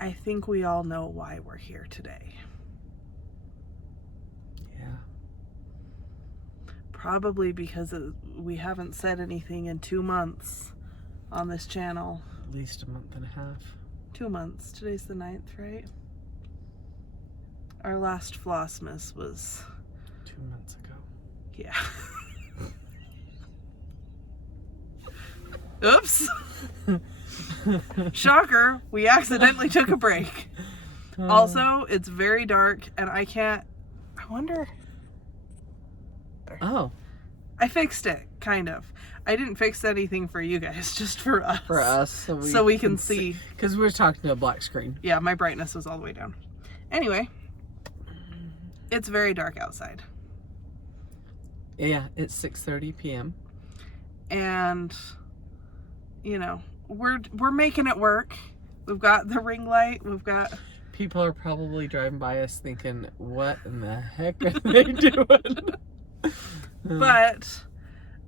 I think we all know why we're here today. Yeah. Probably because we haven't said anything in 2 months on this channel. At least a month and a half. 2 months. Today's the 9th, right? Our last Flossmas was... 2 months ago. Yeah. Oops. Shocker. We accidentally took a break. Also, it's very dark and I wonder... Oh. I fixed it, kind of. I didn't fix anything for you guys, just for us. For us. So we can see. Because we're talking to a black screen. Yeah, my brightness was all the way down. Anyway, it's very dark outside. Yeah, it's 6:30 p.m. And, you know, we're making it work. We've got the ring light. We've got... People are probably driving by us thinking, what in the heck are they doing? But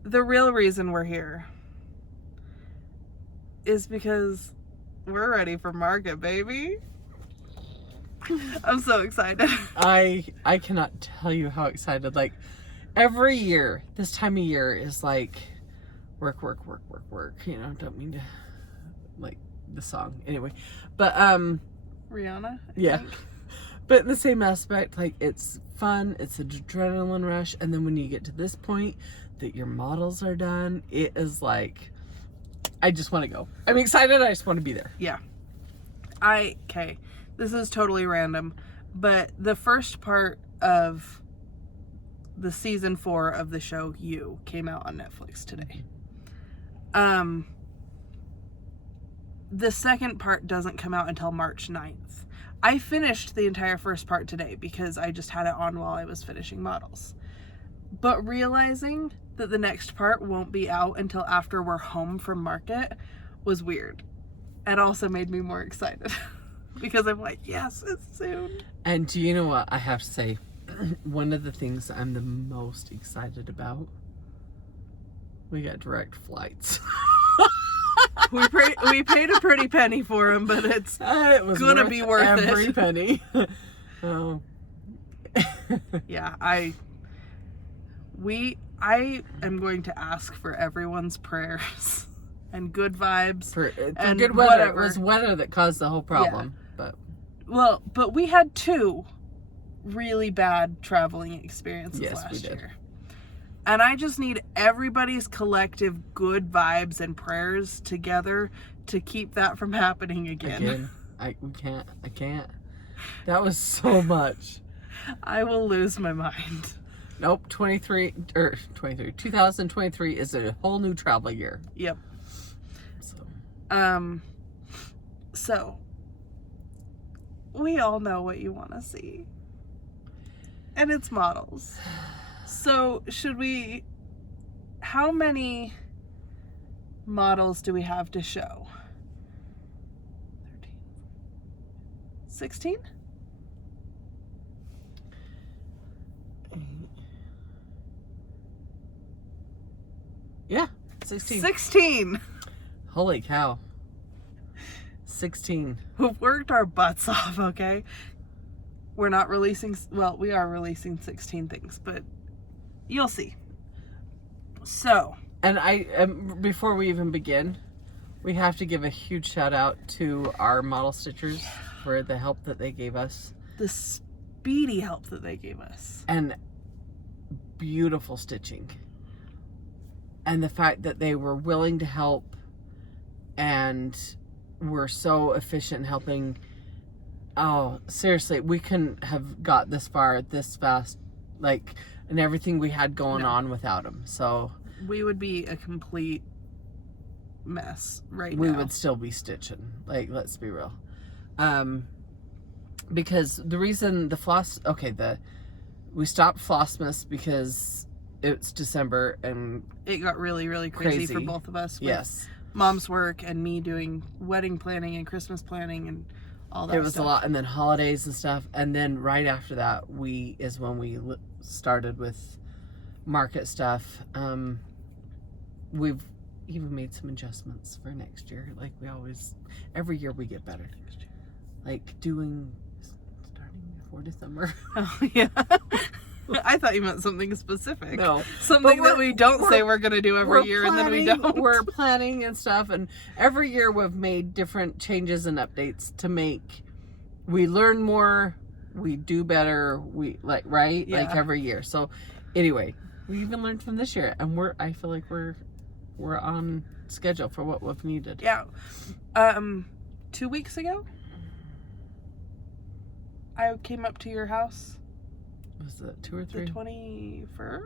the real reason we're here is because we're ready for market, baby. I'm so excited. I cannot tell you how excited. Like, every year, this time of year is like work. You know, don't mean to, like, the song. Anyway, but, Rihanna? I think. But in the same aspect, like, it's fun, it's an adrenaline rush, and then when you get to this point that your models are done, it is like, I just want to go. I'm excited, I just want to be there. Yeah. Okay, this is totally random, but the first part of the season 4 of the show You came out on Netflix today. The second part doesn't come out until March 9th. I finished the entire first part today because I just had it on while I was finishing models. But realizing that the next part won't be out until after we're home from market was weird. It also made me more excited because I'm like, yes, it's soon. And do you know what I have to say? One of the things I'm the most excited about, we got direct flights. We paid a pretty penny for them, but it was gonna be worth every it. penny. Oh. Yeah, I am going to ask for everyone's prayers and good vibes for and good weather. Whatever. It was weather that caused the whole problem. Yeah. But but we had 2 really bad traveling experiences yes, last we did. year. And I just need everybody's collective good vibes and prayers together to keep that from happening again. I can't. That was so much. I will lose my mind. Nope, 2023 is a whole new travel year. Yep. So we all know what you want to see. And it's models. So, how many models do we have to show? 13, 16? Yeah, 16. 16! Holy cow. 16. We've worked our butts off, okay? We're not releasing, well, we are releasing 16 things, but you'll see. So. And before we even begin, we have to give a huge shout out to our model stitchers for the help that they gave us. The speedy help that they gave us. And beautiful stitching. And the fact that they were willing to help and were so efficient in helping. Oh, seriously, we couldn't have got this far, this fast, like, and everything we had going on without them. So we would be a complete mess now. We would still be stitching. Like, let's be real. Because the reason we stopped Flossmas because it's December and it got really, really crazy for both of us. Yes. Mom's work and me doing wedding planning and Christmas planning and all that. It was a lot, and then holidays and stuff, and then right after that is when we started with market stuff. We've even made some adjustments for next year, like we always. Every year we get better. like doing starting before December. Oh, yeah. I thought you meant something specific. No. Something that we don't say we're going to do every year, and then we don't. We're planning and stuff, and every year we've made different changes and updates to make, we learn more, we do better, we like, right? Yeah. Like every year. So anyway, we even learned from this year, and I feel like we're on schedule for what we've needed. Yeah. 2 weeks ago, I came up to your house. Was it 2 or 3? The 21st?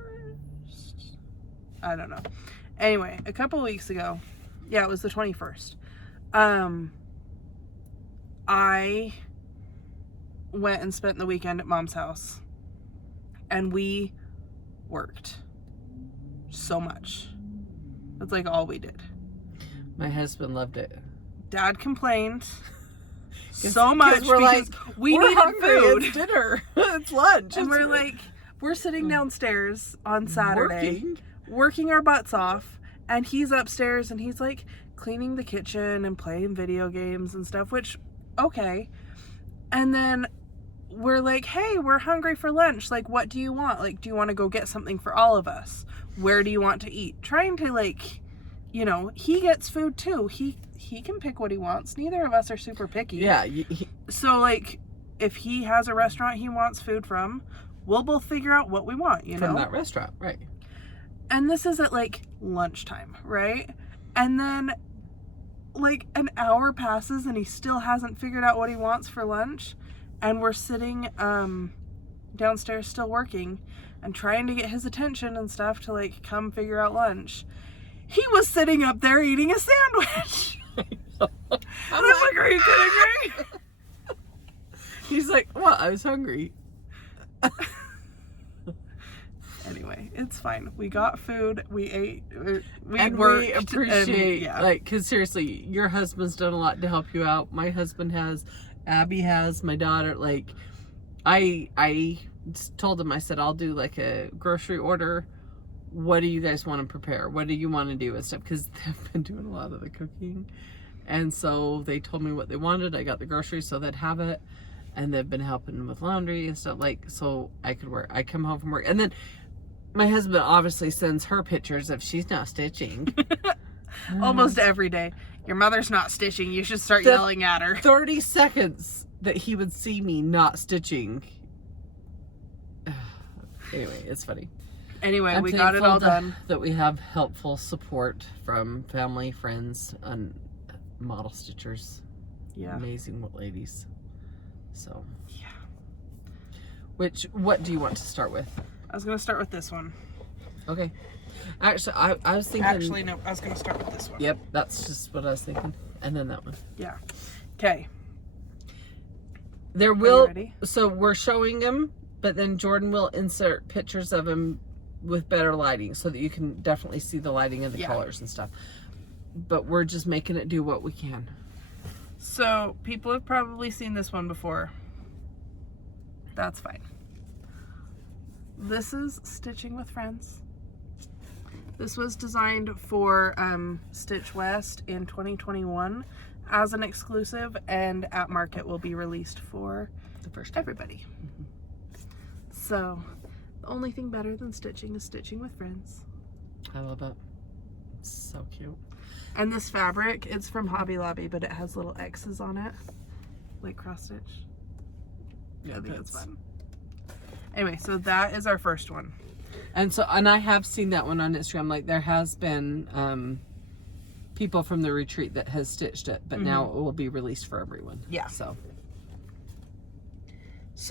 I don't know. Anyway, a couple weeks ago. Yeah, it was the 21st. I went and spent the weekend at Mom's house. And we worked so much. That's like all we did. My husband loved it. Dad complained so much we're because like, we we're needed hungry. food. It's dinner. It's lunch. And we're like, we're sitting downstairs on Saturday, working our butts off, and he's upstairs and he's like cleaning the kitchen and playing video games and stuff, which, okay. And then we're like, hey, we're hungry for lunch. Like, what do you want? Like, do you want to go get something for all of us? Where do you want to eat? Trying to, like, you know, he gets food too. He can pick what he wants. Neither of us are super picky. Yeah. So, like, if he has a restaurant he wants food from, we'll both figure out what we want, you know? From that restaurant, right. And this is at, like, lunchtime, right? And then, like, an hour passes and he still hasn't figured out what he wants for lunch. And we're sitting downstairs still working and trying to get his attention and stuff to, like, come figure out lunch. He was sitting up there eating a sandwich. And I'm like, are you kidding me? He's like, well, I was hungry. Anyway, it's fine. We got food. We ate. We and worked. we appreciate, yeah. like, because seriously, your husband's done a lot to help you out. My husband has. Abby has. My daughter. Like, I told him, I said, I'll do, like, a grocery order. What do you guys want to prepare? What do you want to do and stuff? Because they've been doing a lot of the cooking. And so they told me what they wanted. I got the groceries so they'd have it. And they've been helping with laundry and stuff, like, so I could work. I come home from work. And then my husband obviously sends her pictures of she's not stitching. Almost every day. Your mother's not stitching. You should start yelling at her. 30 seconds that he would see me not stitching. Anyway, it's funny. Anyway, I'm we got it all done. That we have helpful support from family, friends, and model stitchers. Yeah. Amazing ladies. So. Yeah. What do you want to start with? I was going to start with this one. Okay. Actually, I was thinking... Actually, no. I was going to start with this one. Yep, that's just what I was thinking. And then that one. Yeah. Okay. There will... Ready? So we're showing him, but then Jorden will insert pictures of him with better lighting so that you can definitely see the lighting and the colors and stuff. But we're just making it do what we can. So, people have probably seen this one before. That's fine. This is Stitching with Friends. This was designed for Stitch West in 2021 as an exclusive, and at Market will be released for the first time. Everybody. Mm-hmm. So, the only thing better than stitching is Stitching with Friends. I love it. It's so cute. And this fabric, it's from Hobby Lobby, but it has little X's on it, like cross stitch. Yeah, I think it's fun. Anyway, so that is our first one. And I have seen that one on Instagram. Like, there has been people from the retreat that has stitched it, but now it will be released for everyone. Yeah. So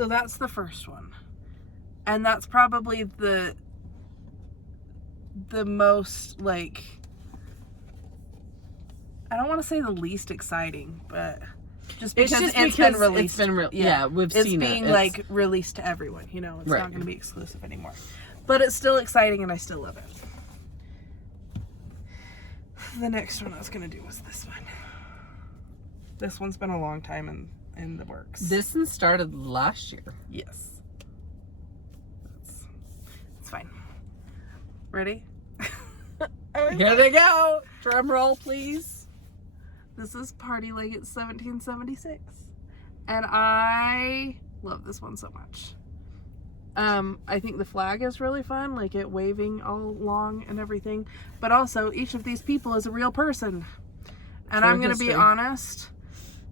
that's the first one. And that's probably the most, like, I don't want to say the least exciting, but just because it's been released. We've seen it. It's being, like, released to everyone, you know. It's not going to be exclusive anymore. But it's still exciting, and I still love it. The next one I was going to do was this one. This one's been a long time in the works. This one started last year. Yes. It's fine. Ready? Here they go. Drum roll, please. This is Party Like It's 1776. And I love this one so much. I think the flag is really fun, like it waving all along and everything. But also, each of these people is a real person. And I'm going to be honest,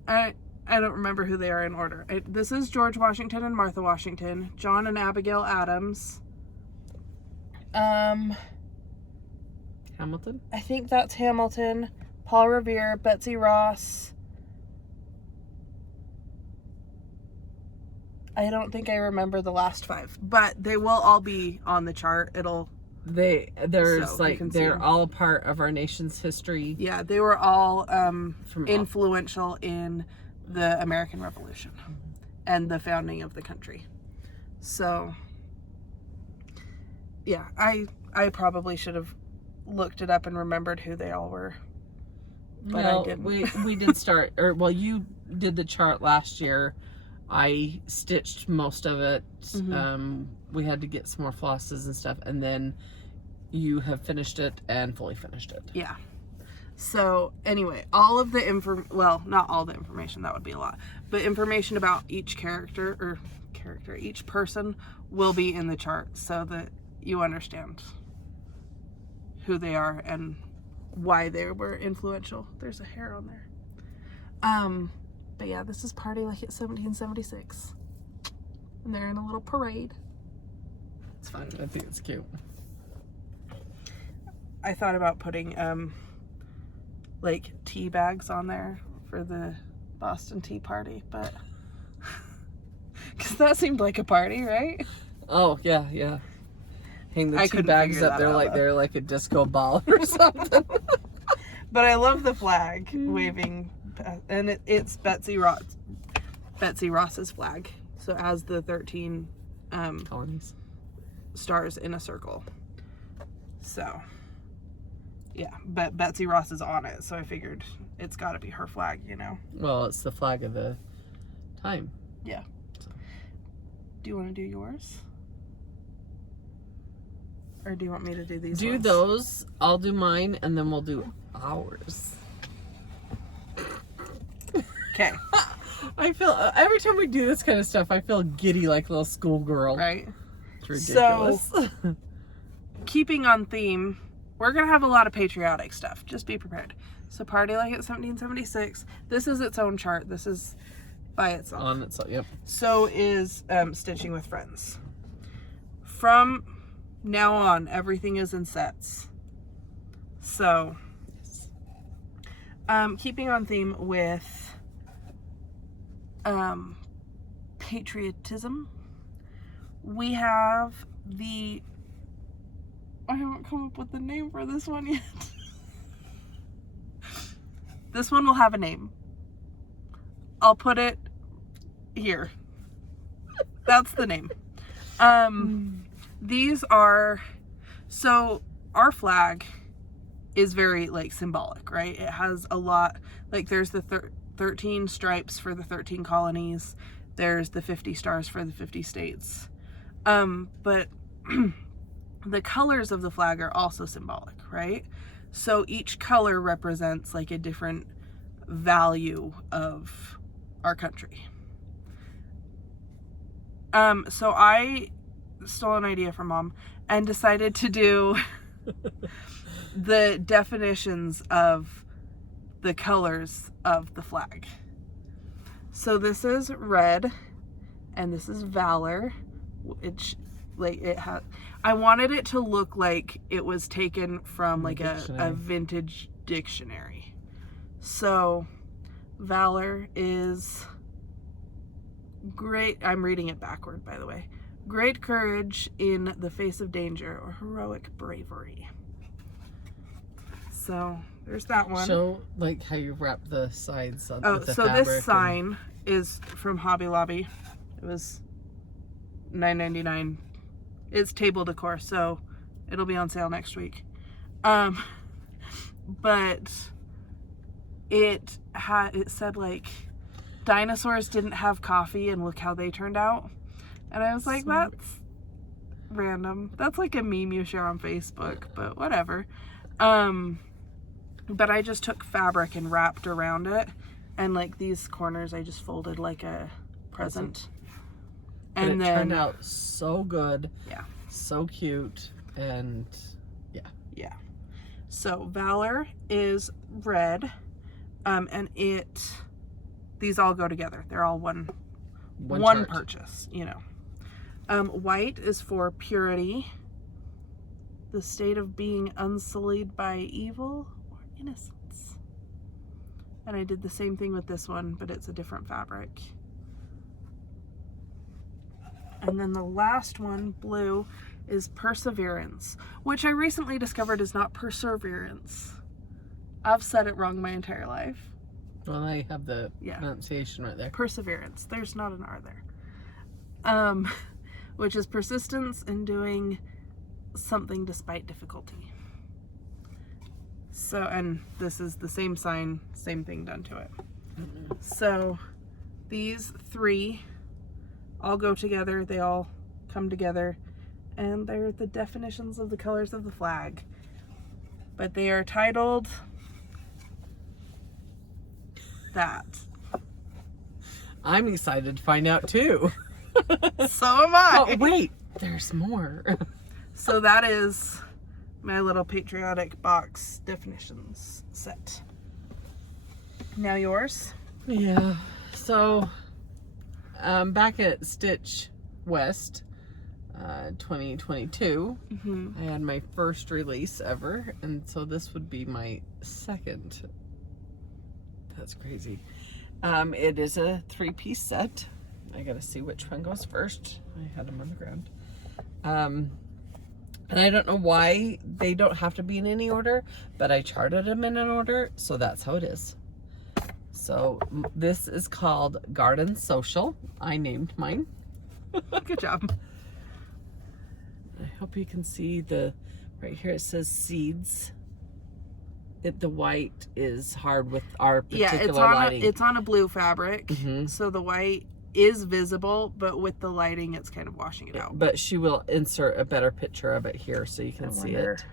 I don't remember who they are in order. This is George Washington and Martha Washington, John and Abigail Adams. Hamilton? I think that's Hamilton. Paul Revere, Betsy Ross. I don't think I remember the last 5, but they will all be on the chart. They're all a part of our nation's history. Yeah, they were all influential in the American Revolution and the founding of the country. So, yeah, I probably should have looked it up and remembered who they all were. But I didn't. we did start, you did the chart last year. I stitched most of it. Mm-hmm. We had to get some more flosses and stuff, and then you have finished it and fully finished it. Yeah. So anyway, all of the not all the information, that would be a lot, but information about each each person will be in the chart so that you understand who they are and why they were influential. There's a hair on there. But yeah, this is Party Like It's 1776. And they're in a little parade. It's fun. I think it's cute. I thought about putting like tea bags on there for the Boston Tea Party, but because that seemed like a party, right? Oh yeah. Hang the tea couldn't bags figure up that there out, like though. they're like a disco ball or something. But I love the flag waving, and it's Betsy Ross's flag. So it has the 13 colonies, stars in a circle. So yeah, but Betsy Ross is on it, so I figured it's got to be her flag, you know. Well, it's the flag of the time. Yeah. So. Do you want to do yours? Or do you want me to do these Do ones? those, I'll do mine, and then we'll do ours. Okay. I feel, every time we do this kind of stuff, I feel giddy like a little schoolgirl. Right? It's ridiculous. So, keeping on theme, we're going to have a lot of patriotic stuff. Just be prepared. So, Party Like It's 1776. This is its own chart. This is by itself. On itself, yep. So is Stitching with Friends. From now on, everything is in sets. So, keeping on theme with patriotism, we have I haven't come up with the name for this one yet. This one will have a name. I'll put it here. That's the name. These are, so our flag is very like symbolic, right? It has a lot, like there's the 13 stripes for the 13 colonies. There's the 50 stars for the 50 states. But the colors of the flag are also symbolic, right? So each color represents like a different value of our country. So I stole an idea from Mom and decided to do the definitions of the colors of the flag. So this is red, and this is valor. I wanted it to look like it was taken from like a vintage dictionary. So valor is great. I'm reading it backward, by the way. Great courage in the face of danger, or heroic bravery. So there's that one. Show like how you wrap the sides up. Oh, with the so fabric this sign is from Hobby Lobby. It was $9.99. It's table decor, so it'll be on sale next week. But it said like dinosaurs didn't have coffee and look how they turned out. And I was like, that's random. That's like a meme you share on Facebook, but whatever. But I just took fabric and wrapped around it And like these corners I just folded like a present. And And it then turned out so good. Yeah. So cute. And yeah. So Valor is red. And these all go together. They're all one chart. purchase, you know. White is for purity, the state of being unsullied by evil or innocence. And I did the same thing with this one, but it's a different fabric. And then the last one, blue, is perseverance, which I recently discovered is not perseverance. I've said it wrong my entire life. Well, I have the pronunciation right there. Perseverance. There's not an R there. Which is persistence in doing something despite difficulty. So, and this is the same sign, same thing done to it. So these three all go together. They all come together, and they're the definitions of the colors of the flag. But they are titled that. I'm excited to find out too. So am I. Oh, wait, there's more. So that is my little Patriotic box definitions set. Now yours. Yeah. So, back at Stitch West, 2022, I had my first release ever, and so this would be my second. That's crazy. It is a 3-piece set. I gotta see which one goes first. I had them on the ground. And I don't know why they don't have to be in any order, but I charted them in an order, so that's how it is. So this is called Garden Social. I named mine. Good job. I hope you can see right here it says seeds. The white is hard with our particular lighting. It's on a blue fabric, so the white is visible, but with the lighting it's kind of washing it out. But she will insert a better picture of it here so you can see it.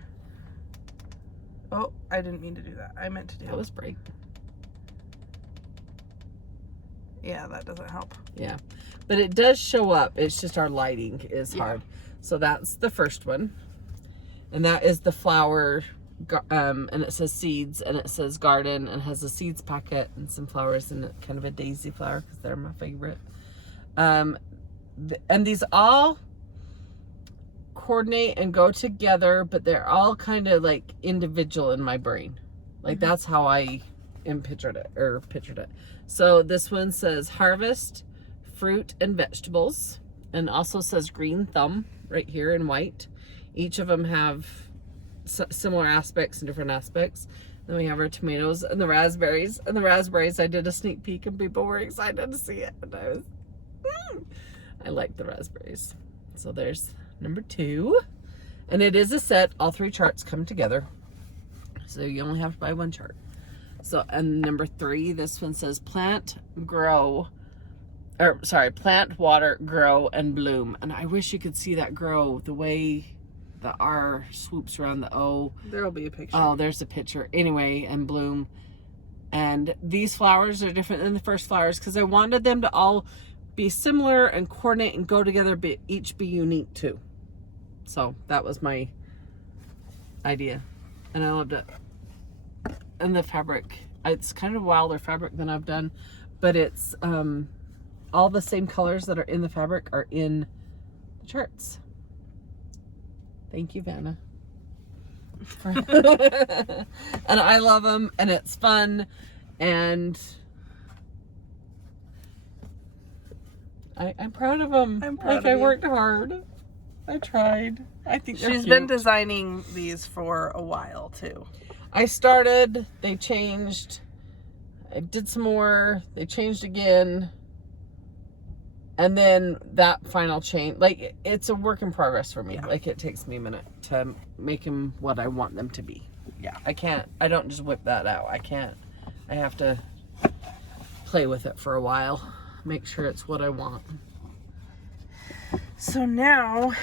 Oh, I didn't mean to do that. I meant to do that. Was break. Yeah, that doesn't help. Yeah, but it does show up. It's just our lighting is hard. So that's the first one, and that is the flower. And it says seeds, and it says garden, and has a seeds packet and some flowers in it, kind of a daisy flower because they're my favorite. And these all coordinate and go together, but they're all kind of like individual in my brain. Like that's how I pictured it. So this one says harvest, fruit and vegetables, and also says green thumb right here in white. Each of them have similar aspects and different aspects. Then we have our tomatoes and the raspberries. And the raspberries, I did a sneak peek and people were excited to see it. And I like the raspberries. So there's number 2. And it is a set. All 3 charts come together. So you only have to buy 1 chart. So, and number 3, this one says plant, water, grow, and bloom. And I wish you could see that grow the way the R swoops around the O. There'll be a picture. Oh, there's a picture. Anyway, and bloom. And these flowers are different than the first flowers because I wanted them to all be similar and coordinate and go together, but each be unique too. So that was my idea. And I loved it. And the fabric, it's kind of wilder fabric than I've done, but it's all the same colors that are in the fabric are in the charts. Thank you, Vanna. And I love them, and it's fun, and I'm proud of them. I'm proud of you. I worked hard. I tried. I think she's been designing these for a while too. I started, they changed, I did some more, they changed again, and then that final change, like, it's a work in progress for me. Yeah. Like, it takes me a minute to make them what I want them to be. Yeah. I don't just whip that out. I have to play with it for a while, make sure it's what I want. So now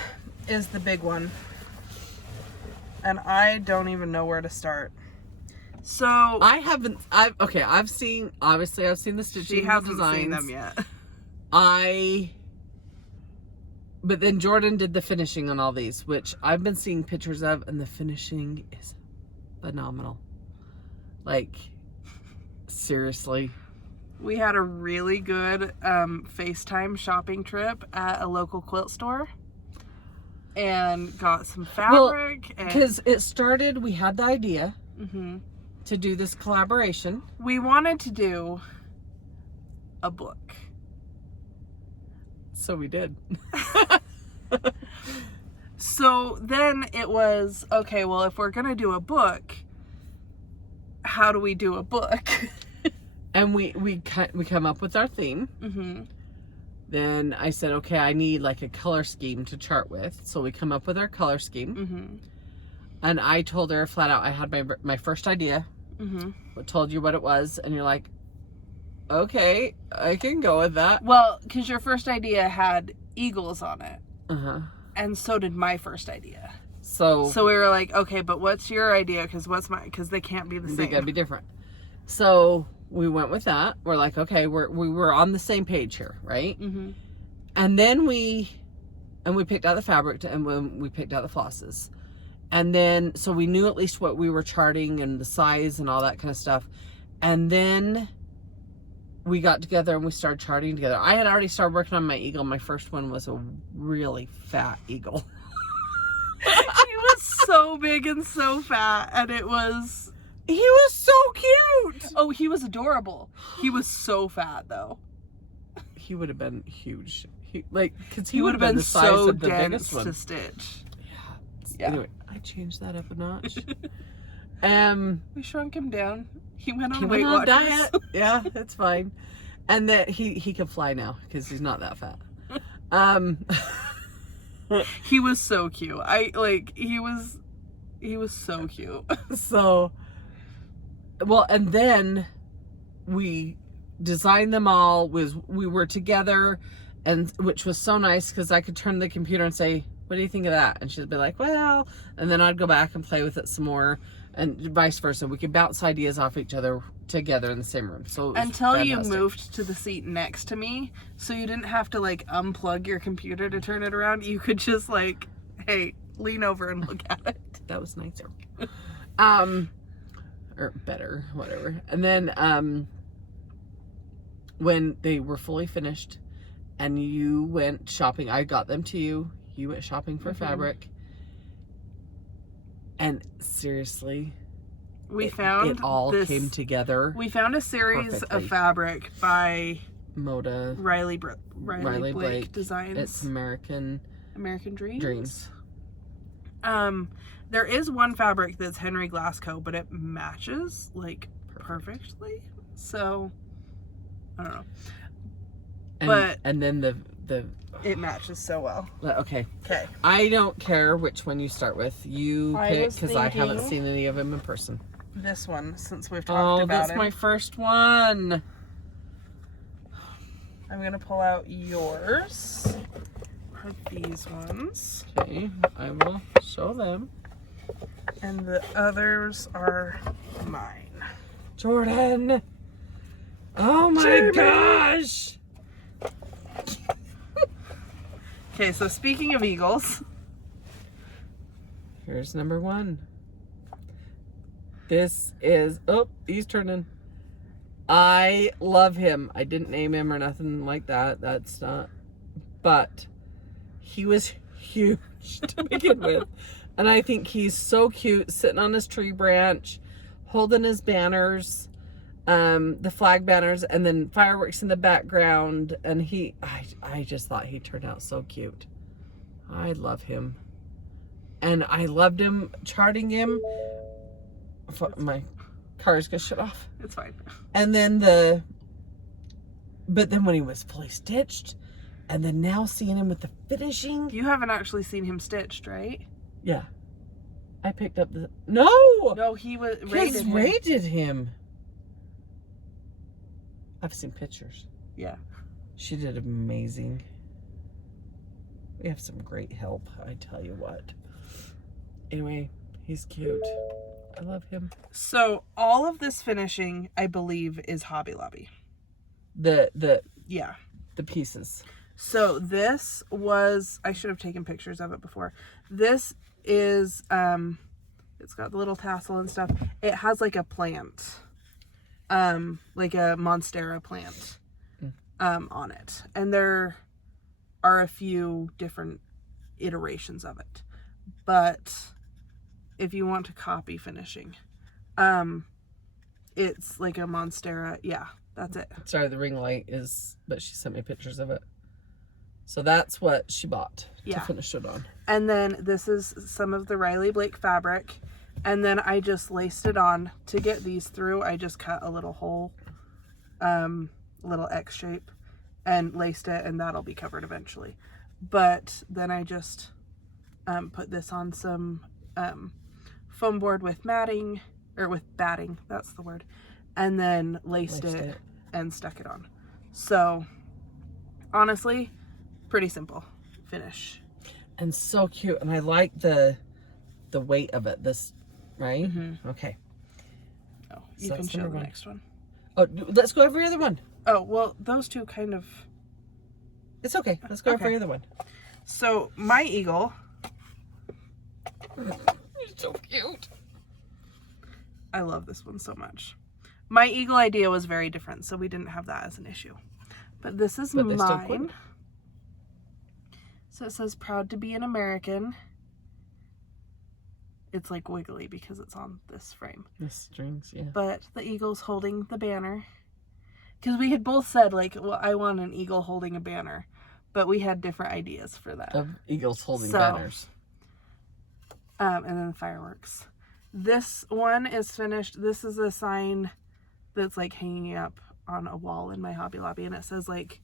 is the big one. And I don't even know where to start. So I've seen the stitching. she hasn't designs. seen them yet. But then Jorden did the finishing on all these, which I've been seeing pictures of, and the finishing is phenomenal. Like, seriously. We had a really good FaceTime shopping trip at a local quilt store. And got some fabric. Because it started, we had the idea to do this collaboration. We wanted to do a book. So we did. So then it was, okay, well, if we're going to do a book, how do we do a book? And we come up with our theme. Then I said, okay, I need like a color scheme to chart with. So we come up with our color scheme. And I told her flat out, I had my first idea. Told you what it was. And you're like, okay, I can go with that. Well, because your first idea had eagles on it. And so did my first idea. So we were like, okay, but what's your idea? Because what's mine? Because they can't be the same. They gotta be different. So we went with that. We're like, okay, we were on the same page here, right? And then we picked out the fabric and we picked out the flosses. And then, so we knew at least what we were charting and the size and all that kind of stuff. And then we got together and we started charting together. I had already started working on my eagle. My first one was a really fat eagle. He was so big and so fat, and he was so cute. Oh, he was adorable. He was so fat though. He would have been huge. He would have been the size so of the biggest one to stitch. Yeah. Anyway, I changed that up a notch. We shrunk him down. He went on he Weight went on Watchers. diet. Yeah, it's fine. And that he can fly now because he's not that fat. He was so cute. He was so cute. So, well, and then we designed them all. We were together, and which was so nice because I could turn the computer and say, what do you think of that? And she'd be like, well, and then I'd go back and play with it some more, and vice versa. We could bounce ideas off each other together in the same room. So until you moved to the seat next to me, so you didn't have to like unplug your computer to turn it around. You could just like, hey, lean over and look at it. That was nicer. Or better, whatever. And then when they were fully finished and you went shopping, I got them to you. You went shopping for fabric. And seriously, it all came together. We found a series perfectly. of fabric by Moda Riley Blake Designs. It's American Dreams. There is one fabric that's Henry Glasgow, but it matches like perfectly. So I don't know. And then the it matches so well. Okay. I don't care which one you start with. You pick because I haven't seen any of them in person. This one, since we've talked about it. Oh, that's my first one. I'm gonna pull out yours. Or these ones. Okay, I will show them. And the others are mine. Jorden! Oh my gosh! Okay, so speaking of eagles. Here's number one. This is, oh, he's turning. I love him. I didn't name him or nothing like that. That's not, but he was huge to begin with. And I think he's so cute sitting on his tree branch, holding his banners, the flag banners, and then fireworks in the background. And I just thought he turned out so cute. I love him. And I loved him charting him. My car's gonna shut off. It's fine. And then but then when he was fully stitched, and then now seeing him with the finishing. You haven't actually seen him stitched, right? Yeah. I picked up No, he was rated him. I've seen pictures. Yeah. She did amazing. We have some great help, I tell you what. Anyway, he's cute. I love him. So all of this finishing, I believe, is Hobby Lobby. Yeah. The pieces. So this was, I should have taken pictures of it before. This is, it's got the little tassel and stuff. It has like a plant, like a Monstera plant, on it. And there are a few different iterations of it. But if you want to copy finishing, it's like a Monstera. Yeah, that's it. Sorry, the ring light is, but she sent me pictures of it. So that's what she bought to finish it on. And then this is some of the Riley Blake fabric. And then I just laced it on. To get these through, I just cut a little hole, little X shape, and laced it, and that'll be covered eventually. But then I just put this on some foam board with matting, or with batting, that's the word, and then laced it and stuck it on. So honestly, pretty simple finish. And so cute. And I like the weight of it. This, right? Mm-hmm. Okay. Oh, you can show the next one. Oh, let's go every other one. Oh, well, those two kind of... It's okay. Let's go every other one. So, my eagle... It's so cute. I love this one so much. My eagle idea was very different, so we didn't have that as an issue. But this is mine. So it says, proud to be an American. It's like wiggly because it's on this frame. The strings, yeah. But the eagle's holding the banner. Because we had both said, like, well, I want an eagle holding a banner. But we had different ideas for that. Of eagles holding banners. And then the fireworks. This one is finished. This is a sign that's, like, hanging up on a wall in my Hobby Lobby. And it says, like,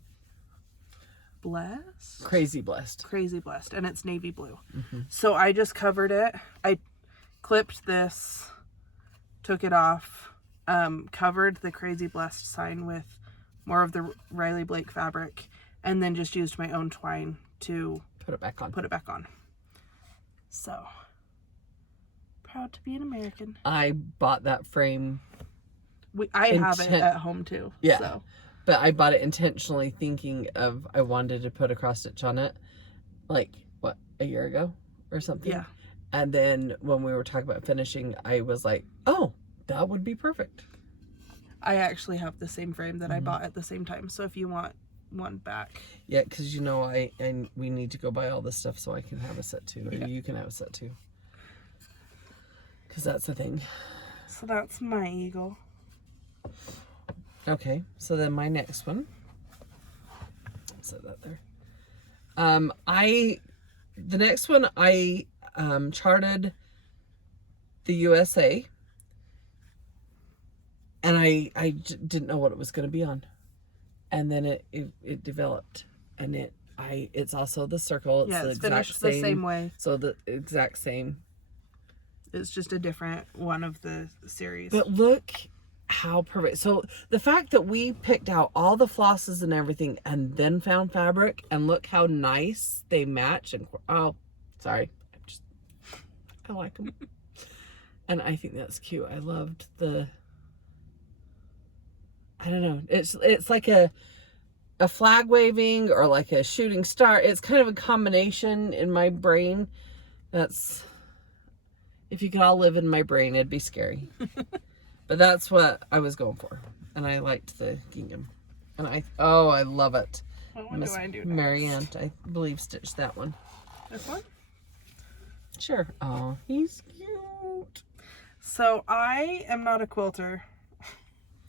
blessed? Crazy blessed. Crazy blessed. And it's navy blue. Mm-hmm. So I just covered it. I clipped this, took it off, covered the crazy blessed sign with more of the Riley Blake fabric, and then just used my own twine to put it back on. So, proud to be an American. I bought that frame. I have it at home too. Yeah. So. But I bought it intentionally thinking of, I wanted to put a cross stitch on it, like, what, a year ago or something? Yeah. And then when we were talking about finishing, I was like, oh, that would be perfect. I actually have the same frame that I bought at the same time. So if you want one back. Yeah, because you know, we need to go buy all this stuff so I can have a set too. Or you can have a set too. Because that's the thing. So that's my eagle. Okay, so then my next one. Set that there. The next one I charted the USA, and I didn't know what it was going to be on, and then it developed, and it's also the circle. It's it's finished the same way. So the exact same. It's just a different one of the series. But look how perfect. So the fact that we picked out all the flosses and everything and then found fabric, and look how nice they match. And oh, sorry, I like them. And I think that's cute. I loved I don't know, it's like a flag waving or like a shooting star. It's kind of a combination in my brain. That's, if you could all live in my brain, it'd be scary. But that's what I was going for. And I liked the gingham. And I love it. What do I do next? Marianne, I believe, stitched that one. This one? Sure. Oh, he's cute. So I am not a quilter.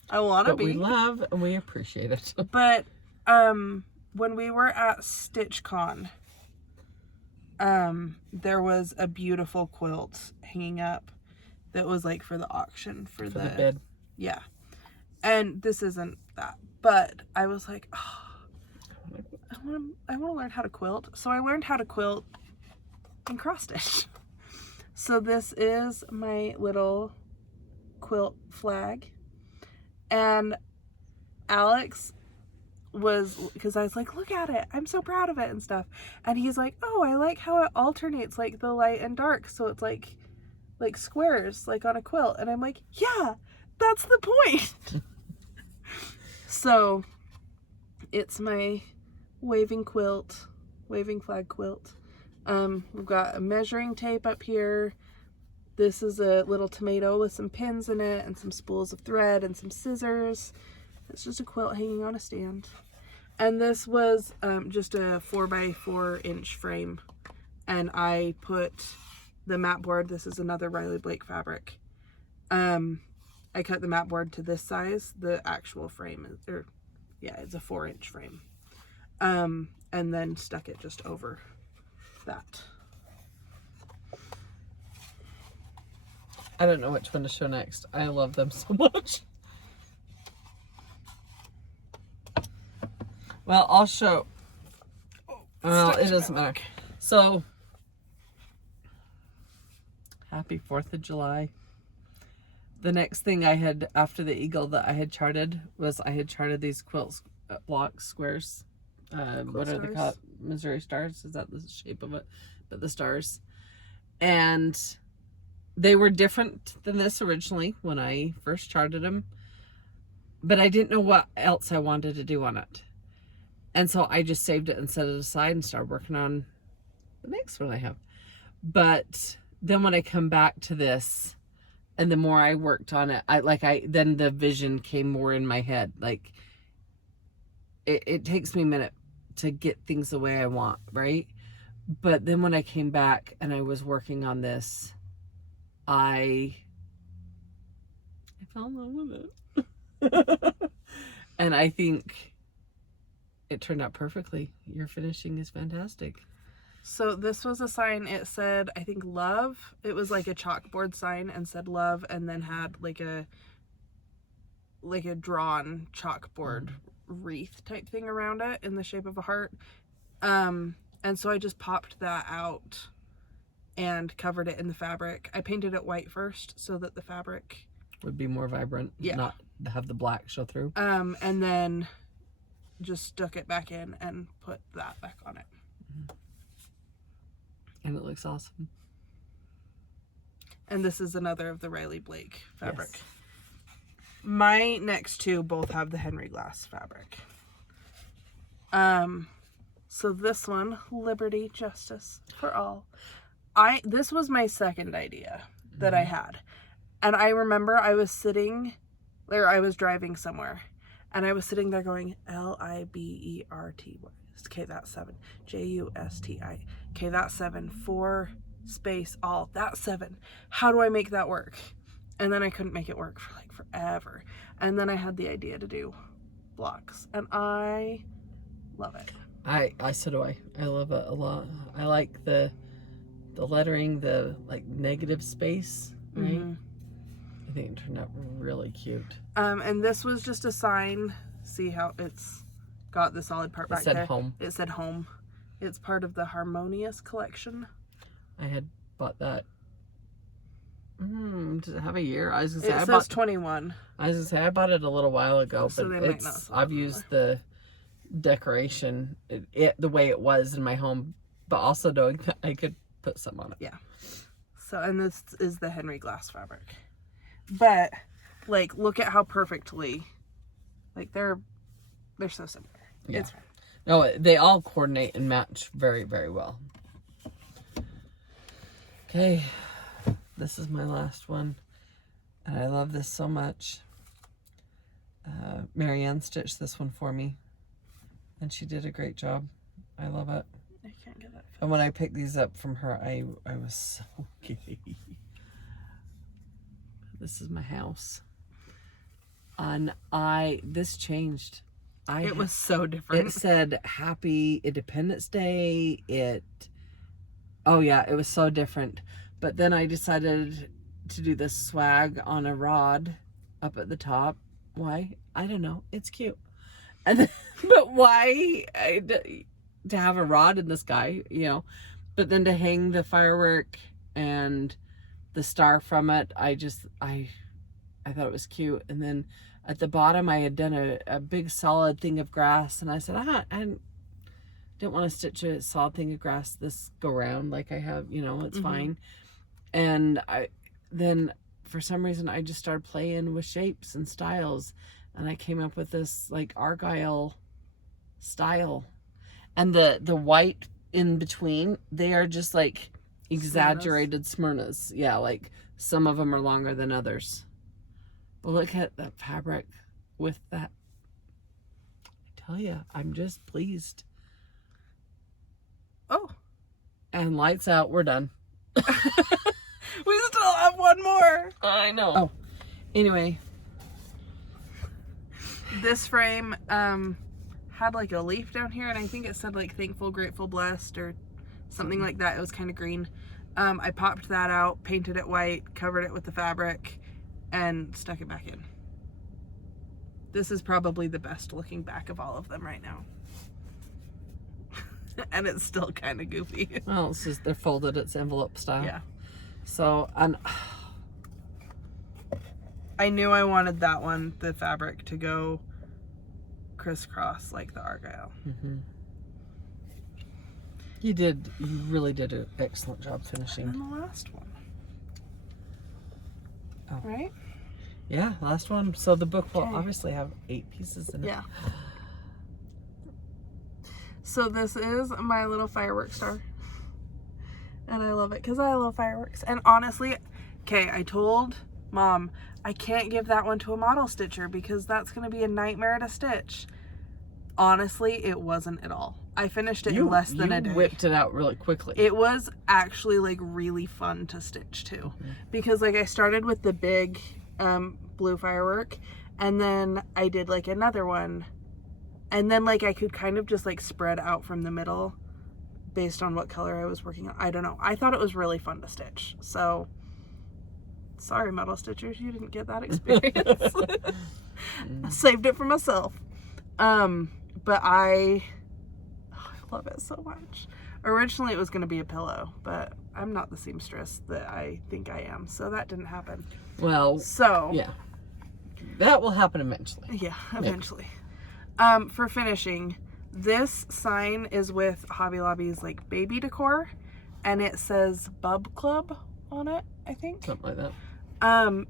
I want to be. But we love and we appreciate it. But when we were at StitchCon, there was a beautiful quilt hanging up that was like for the auction for the bed. Yeah. And this isn't that, but I was like, oh, I want to learn how to quilt. So I learned how to quilt in cross stitch. So this is my little quilt flag. And Alex was, because I was like, look at it, I'm so proud of it and stuff. And he's like, oh, I like how it alternates like the light and dark. So it's like like squares, like on a quilt. And I'm like, yeah, that's the point. So it's my waving flag quilt. We've got a measuring tape up here. This is a little tomato with some pins in it and some spools of thread and some scissors. It's just a quilt hanging on a stand. And this was just a 4x4 inch frame. And I put the mat board, this is another Riley Blake fabric. I cut the mat board to this size. The actual frame is, it's a 4-inch frame. And then stuck it just over that. I don't know which one to show next. I love them so much. Well, I'll show. Well, it doesn't matter. So, happy 4th of July. The next thing I had, after the eagle that I had charted, was I had charted these quilt block squares. What are they called? Missouri stars? Is that the shape of it? But the stars. And they were different than this originally when I first charted them. But I didn't know what else I wanted to do on it. And so I just saved it and set it aside and started working on the next one I have. But then when I come back to this, and the more I worked on it, then the vision came more in my head. Like, it takes me a minute to get things the way I want, right? But then when I came back and I was working on this, I fell in love with it. And I think it turned out perfectly. Your finishing is fantastic. So this was a sign, it said, I think love. It was like a chalkboard sign and said love, and then had like a drawn chalkboard wreath type thing around it in the shape of a heart. And so I just popped that out and covered it in the fabric. I painted it white first so that the fabric would be more vibrant, not have the black show through. And then just stuck it back in and put that back on it. And it looks awesome. And this is another of the Riley Blake fabric. Yes. My next two both have the Henry Glass fabric. So this one, Liberty, Justice for All. This was my second idea that I had. And I remember I was driving somewhere, and I was sitting there going, Liberty. Okay, that's 7. Justi. Okay, that's 7. 4 space all. That's 7. How do I make that work? And then I couldn't make it work for like forever. And then I had the idea to do blocks, and I love it. So do I. I love it a lot. I like the lettering, the like negative space, right? Mm-hmm. I think it turned out really cute. And this was just a sign. See how it's got the solid part back there. It said home. It said home. It's part of the Harmonious collection. I had bought that. Does it have a year? I was gonna say it says 21. I was gonna say I bought it a little while ago, so but I've used the decoration the way it was in my home, but also knowing that I could put some on it. Yeah. So, and this is the Henry Glass fabric. But like, look at how perfectly, like they're so similar. Yeah. It's fine. No, they all coordinate and match very, very well. Okay, this is my last one, and I love this so much. Marianne stitched this one for me, and she did a great job. I love it. I can't get that. And when I picked these up from her, I was so giddy. This is my house, and this changed. It was so different. It said Happy Independence Day. It was so different. But then I decided to do this swag on a rod up at the top. Why? I don't know. It's cute. But why to have a rod in the sky, But then to hang the firework and the star from it, I thought it was cute. And then at the bottom, I had done a big solid thing of grass, and I said, I didn't want to stitch a solid thing of grass this go round like I have, it's fine. And then for some reason I just started playing with shapes and styles, and I came up with this like Argyle style, and the white in between, they are just like exaggerated Smyrnas. Yeah, like some of them are longer than others. But look at that fabric with that. I tell you, I'm just pleased. Oh. And lights out, we're done. We still have one more. I know. Oh, anyway. This frame had like a leaf down here, and I think it said like thankful, grateful, blessed, or something like that. It was kind of green. I popped that out, painted it white, covered it with the fabric, and stuck it back in. This is probably the best looking back of all of them right now. And it's still kind of goofy. Well, it's just they're folded, it's envelope style. Yeah. So, and I knew I wanted that one, the fabric, to go crisscross like the Argyle. Mm-hmm. You really did an excellent job finishing. And the last one. Oh. Right? Yeah, last one. So the book will obviously have 8 pieces in it. Yeah. So this is my little firework star. And I love it because I love fireworks. And honestly, okay, I told Mom, I can't give that one to a model stitcher because that's going to be a nightmare to stitch. Honestly, it wasn't at all. I finished it in less than a day. You whipped it out really quickly. It was actually like really fun to stitch too. Mm-hmm. Because like I started with the big blue firework, and then I did like another one, and then like I could kind of just like spread out from the middle based on what color I was working on. I don't know. I thought it was really fun to stitch. So sorry, metal stitchers, you didn't get that experience. I saved it for myself. But I love it so much. Originally it was going to be a pillow, but I'm not the seamstress that I think I am, so that didn't happen. Well, so yeah, that will happen eventually. Yeah, eventually. For finishing, this sign is with Hobby Lobby's like baby decor, and it says Bookclub on it, I think. Something like that.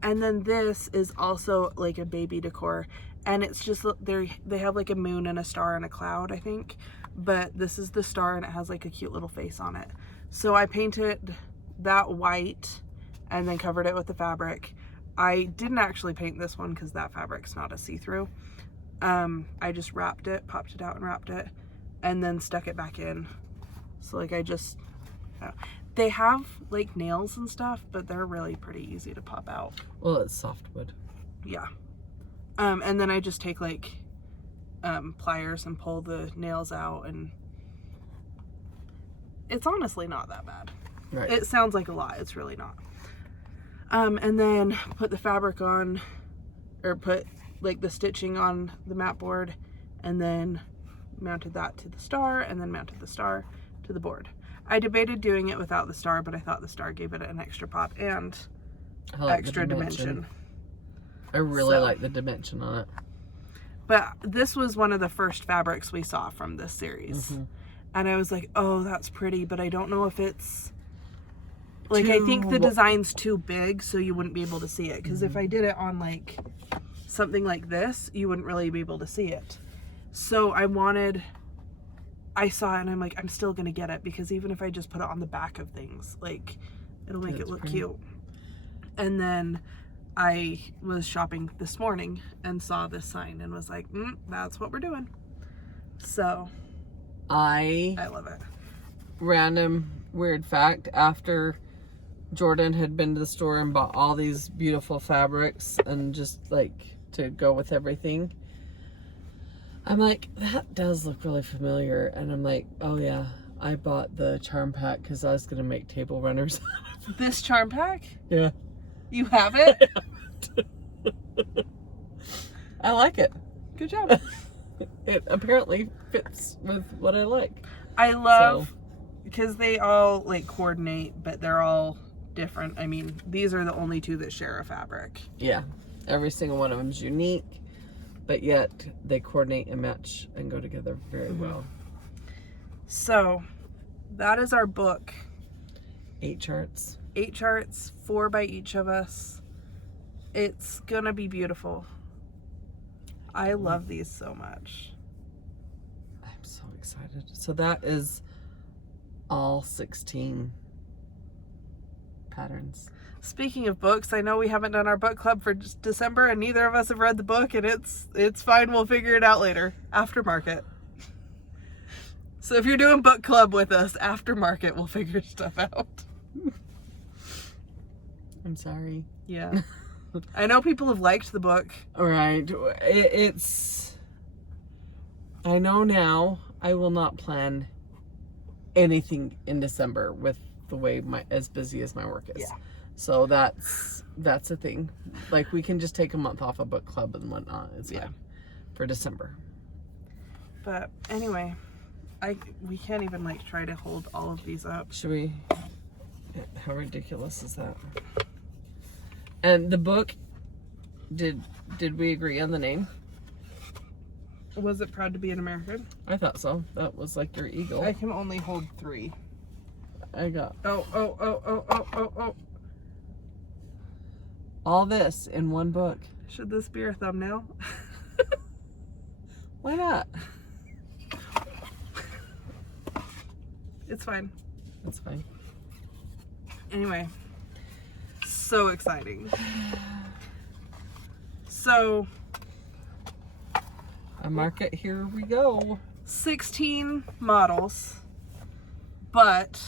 And then this is also like a baby decor, and it's just they have like a moon and a star and a cloud, I think, but this is the star and it has like a cute little face on it. So I painted that white and then covered it with the fabric. I didn't actually paint this one because that fabric's not a see-through. I just wrapped it, popped it out and wrapped it, and then stuck it back in. So like they have like nails and stuff, but they're really pretty easy to pop out. Well, it's softwood. Yeah. And then I just take like pliers and pull the nails out, and it's honestly not that bad. Right. It sounds like a lot. It's really not. And then put the fabric on, or put like the stitching on the mat board, and then mounted that to the star, and then mounted the star to the board. I debated doing it without the star, but I thought the star gave it an extra pop and extra dimension. I really like the dimension on it. But this was one of the first fabrics we saw from this series. Mm-hmm. And I was like, oh, that's pretty, but I don't know if it's like, I think the design's too big, so you wouldn't be able to see it. Because if I did it on like something like this, you wouldn't really be able to see it. So I saw it and I'm like, I'm still gonna get it, because even if I just put it on the back of things, like it'll make it look cute. And then I was shopping this morning and saw this sign and was like, that's what we're doing. So I love it. Random weird fact, after Jorden had been to the store and bought all these beautiful fabrics and just like to go with everything, I'm like, that does look really familiar. And I'm like, oh yeah, I bought the charm pack because I was going to make table runners. This charm pack? Yeah. You have it? I like it. Good job. It apparently fits with what I like. I love, because they all like coordinate, but they're all different. I mean, these are the only two that share a fabric. Yeah. Every single one of them is unique, but yet they coordinate and match and go together very well. So that is our book. 8 charts. 8 charts, 4 by each of us. It's gonna be beautiful. I love these so much. I'm so excited. So that is all 16 patterns. Speaking of books, I know we haven't done our book club for December, and neither of us have read the book, and it's fine. We'll figure it out later, aftermarket. So if you're doing book club with us, aftermarket, we'll figure stuff out. I'm sorry. Yeah. I know people have liked the book. All right. It's... I know now I will not plan anything in December with the way as busy as my work is. Yeah. So that's a thing. Like, we can just take a month off of book club and whatnot. It's fine for December. But anyway, we can't even like try to hold all of these up. Should we? How ridiculous is that? And the book, did we agree on the name? Was it Proud to Be an American? I thought so. That was like your eagle. I can only hold 3. I got Oh. all this in one book. Should this be our thumbnail? Why not? It's fine. That's fine. Anyway, so exciting. So, a market, here we go. 16 models, but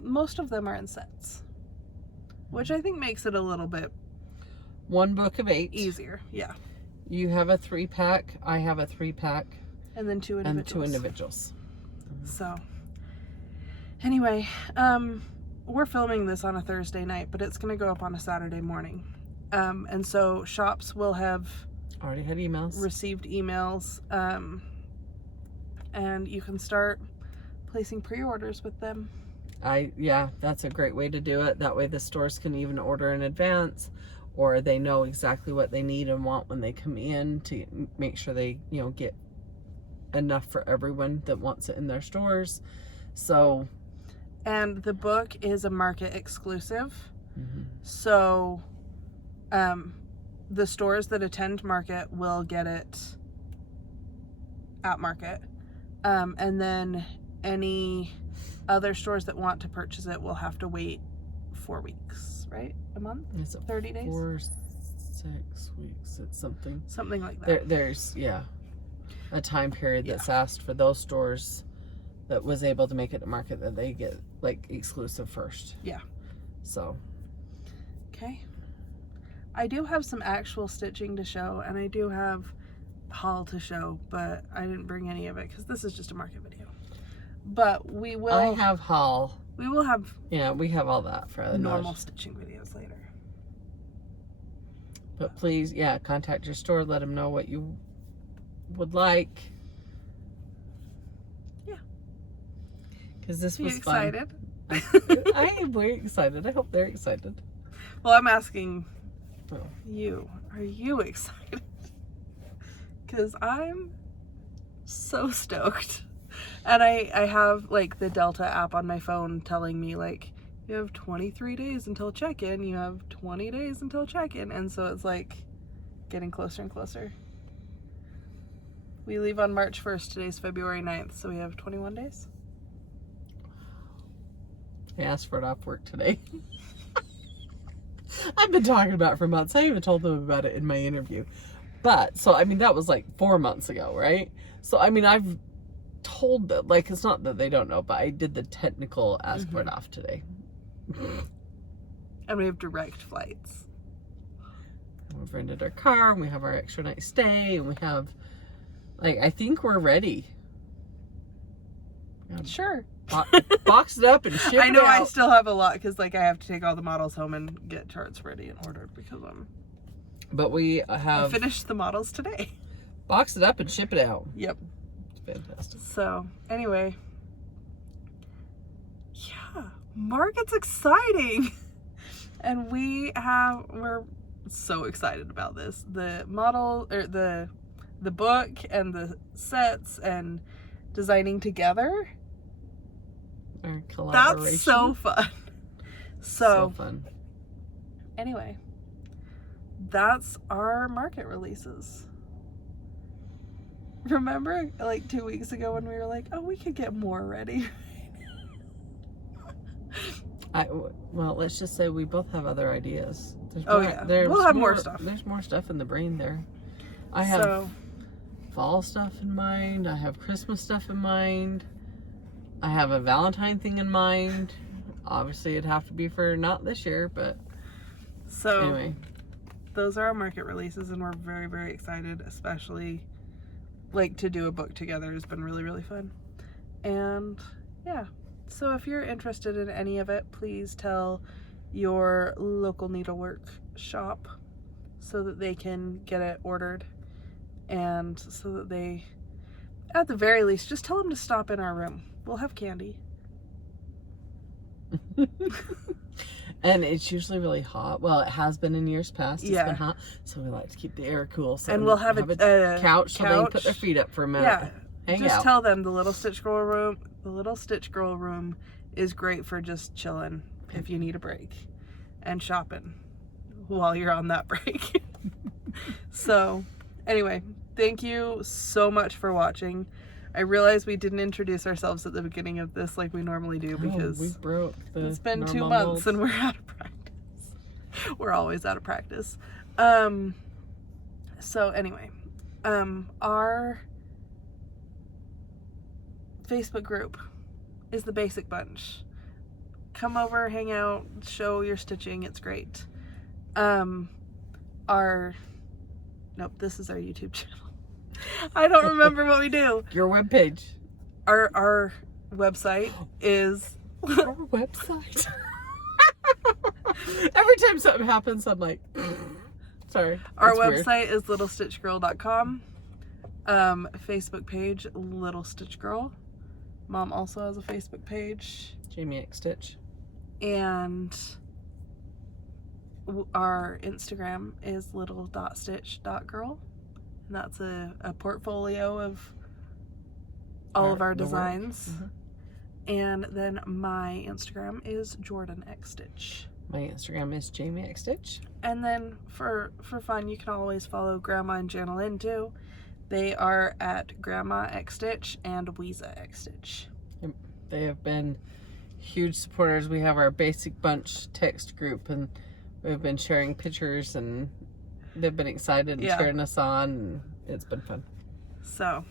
most of them are in sets, which I think makes it a little bit One book of 8. easier. Yeah. You have a 3-pack. I have a 3-pack. And then 2 individuals. And 2 individuals. So, anyway, we're filming this on a Thursday night, but it's going to go up on a Saturday morning. And so shops will have already had emails. Received emails. And you can start placing pre-orders with them. Yeah, that's a great way to do it. That way the stores can even order in advance, or they know exactly what they need and want when they come in to make sure they, get enough for everyone that wants it in their stores. So, and the book is a market exclusive. Mm-hmm. So, the stores that attend market will get it at market. And then any other stores that want to purchase it will have to wait 4 weeks, right? A month? Is it 30 days? 4, 6 weeks. It's something. Something like that. There's a time period that's asked for those stores that was able to make it to market, that they get like exclusive first. Yeah. So. Okay. I do have some actual stitching to show, and I do have haul to show, but I didn't bring any of it because this is just a market video. But we will. I have haul. We will have. Yeah, we have all that for the normal stitching videos later. But please, contact your store. Let them know what you would like. Yeah. Because this was excited? Fun. I am very excited. I hope they're excited. Well, I'm asking you. Are you excited? Because I'm so stoked. And I have like the Delta app on my phone telling me like, you have 23 days until check-in. You have 20 days until check-in. And so it's like getting closer and closer. We leave on March 1st. Today's February 9th. So we have 21 days. I asked for it off work today. I've been talking about it for months. I even told them about it in my interview. But, so, I mean, that was like 4 months ago, right? So, I mean, I've told them, like, it's not that they don't know, but I did the technical ask for it off today. And we have direct flights. We've rented our car, and we have our extra night stay, and we have, like, I think we're ready. Sure. Box it up and ship it out. I know I still have a lot because, like, I have to take all the models home and get charts ready and ordered because But we have finished the models today. Box it up and ship it out. Yep. It's fantastic. So, anyway. Yeah. Market's exciting. And we're so excited about this. The model, or the book and the sets and designing together. Our collaboration. That's so fun. So fun. Anyway, that's our market releases. Remember, like 2 weeks ago when we were like, oh, we could get more ready. Well, let's just say we both have other ideas. We'll have more stuff. There's more stuff in the brain there. I have fall stuff in mind. I have Christmas stuff in mind. I have a Valentine thing in mind. Obviously, it'd have to be for not this year, but anyway. Those are our market releases, and we're very, very excited, especially like to do a book together has been really, really fun. And yeah, so if you're interested in any of it, please tell your local needlework shop so that they can get it ordered, and so that they, at the very least, just tell them to stop in our room. We'll have candy. And it's usually really hot. Well, it has been in years past. It's been hot, so we like to keep the air cool. So and we'll have a couch so they can put their feet up for a minute. Yeah, hang just out. Tell them the little Stitch Girl room. The little Stitch Girl room is great for just chilling if you need a break and shopping while you're on that break. So, anyway, thank you so much for watching. I realize we didn't introduce ourselves at the beginning of this like we normally do because we broke the it's been 2 months molds. and we're out of practice. We're always out of practice. So anyway, our Facebook group is the Basic Bunch. Come over, hang out, show your stitching. It's great. Nope, this is our YouTube channel. I don't remember what we do. Your webpage. Our website is... Our website? Every time something happens, I'm like... Sorry. Our website is littlestitchgirl.com. Facebook page, Little Stitch Girl. Mom also has a Facebook page. Jami X Stitch. And our Instagram is little.stitch.girl. And that's a portfolio of all of our designs. Mm-hmm. And then my Instagram is Jorden X Stitch. My Instagram is Jami X Stitch. And then for fun, you can always follow Grandma and Janalyn too. They are at Grandma X Stitch and Weeza X Stitch. They have been huge supporters. We have our Basic Bunch text group, and we've been sharing pictures, and they've been excited and cheering us on, and it's been fun. So,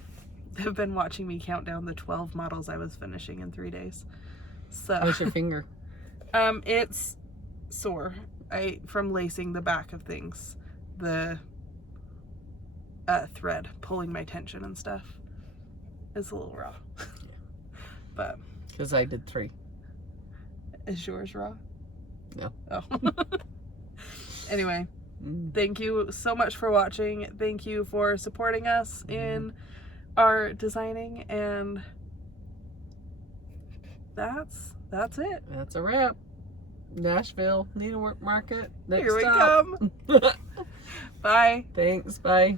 they've been watching me count down the 12 models I was finishing in 3 days. So, how's your finger? It's sore. From lacing the back of things. The thread pulling my tension and stuff. It's a little raw. But because I did 3. Is yours raw? No. Oh. Anyway, thank you so much for watching. Thank you for supporting us in our designing, and that's it. That's a wrap. Nashville Needlework Market. Next Here we come. Bye. Thanks. Bye.